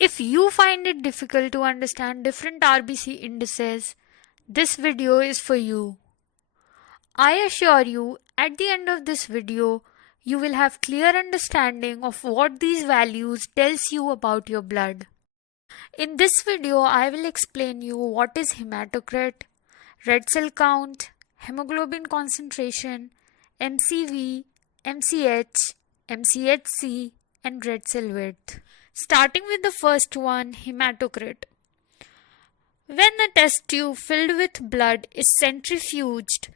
If you find it difficult to understand different RBC indices, this video is for you. I assure you, at the end of this video, you will have clear understanding of what these values tells you about your blood. In this video, I will explain you what is hematocrit, red cell count, hemoglobin concentration, MCV, MCH, MCHC, and red cell width. Starting with the first one, hematocrit. When a test tube filled with blood is centrifuged,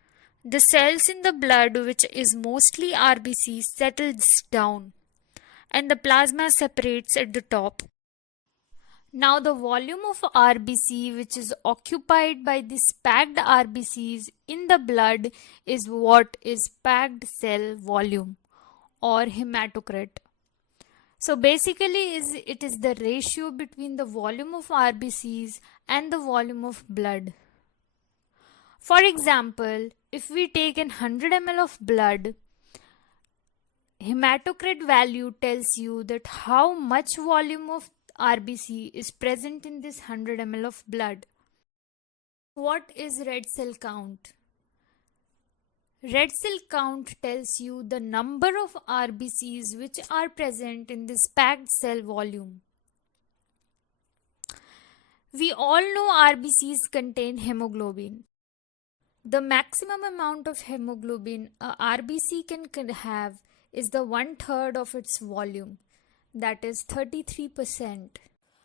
the cells in the blood, which is mostly RBC, settles down and the plasma separates at the top. Now the volume of RBC, which is occupied by these packed RBCs in the blood, is what is packed cell volume or hematocrit. So basically it is the ratio between the volume of RBCs and the volume of blood. For example, if we take 100 ml of blood, hematocrit value tells you that how much volume of RBC is present in this 100 ml of blood. What is red cell count? Red cell count tells you the number of RBCs which are present in this packed cell volume. We all know RBCs contain hemoglobin. The maximum amount of hemoglobin a RBC can have is the 1/3 of its volume, that is 33%.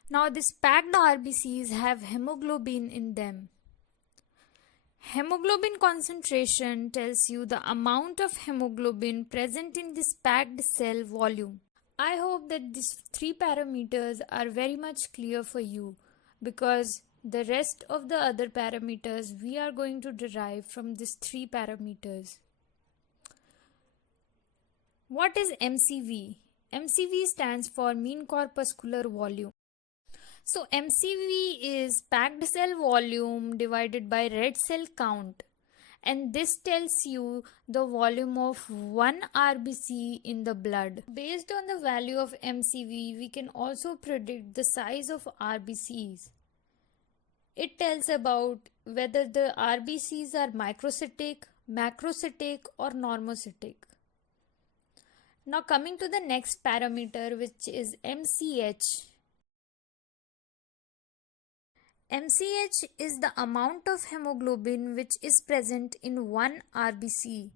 Now these packed RBCs have hemoglobin in them. Hemoglobin concentration tells you the amount of hemoglobin present in this packed cell volume. I hope that these three parameters are very much clear for you, because the rest of the other parameters we are going to derive from these three parameters. What is MCV? MCV stands for mean corpuscular volume. So MCV is packed cell volume divided by red cell count, and this tells you the volume of one RBC in the blood. Based on the value of MCV, we can also predict the size of RBCs. It tells about whether the RBCs are microcytic, macrocytic, or normocytic. Now coming to the next parameter, which is MCH. MCH is the amount of hemoglobin which is present in one RBC.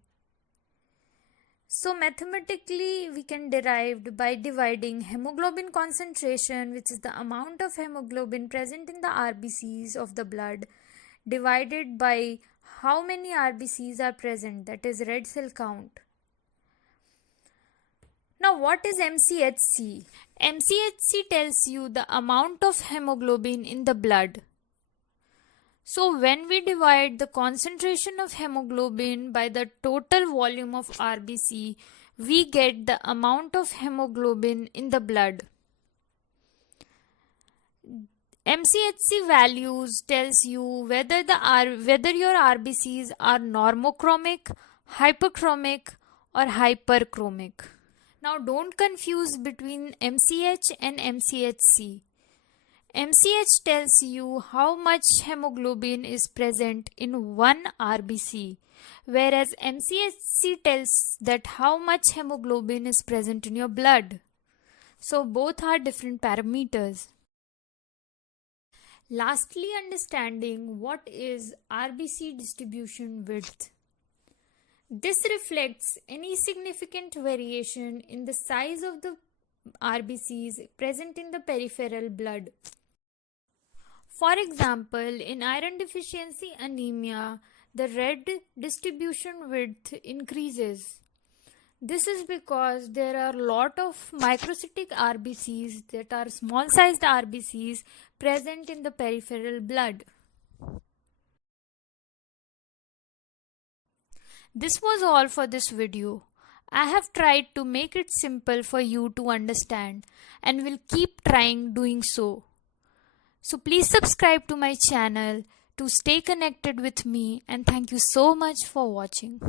So mathematically we can derive by dividing hemoglobin concentration, which is the amount of hemoglobin present in the RBCs of the blood, divided by how many RBCs are present, that is red cell count. Now what is MCHC? MCHC tells you the amount of hemoglobin in the blood. So when we divide the concentration of hemoglobin by the total volume of RBC, we get the amount of hemoglobin in the blood. MCHC values tells you whether your RBCs are normochromic, hyperchromic, or hyperchromic. Now don't confuse between MCH and MCHC. MCH tells you how much hemoglobin is present in one RBC, whereas MCHC tells that how much hemoglobin is present in your blood. So both are different parameters. Lastly, understanding what is RBC distribution width. This reflects any significant variation in the size of the RBCs present in the peripheral blood. For example, in iron deficiency anemia, the red distribution width increases. This is because there are a lot of microcytic RBCs, that are small sized RBCs, present in the peripheral blood. This was all for this video. I have tried to make it simple for you to understand and will keep trying doing so. So please subscribe to my channel to stay connected with me, and thank you so much for watching.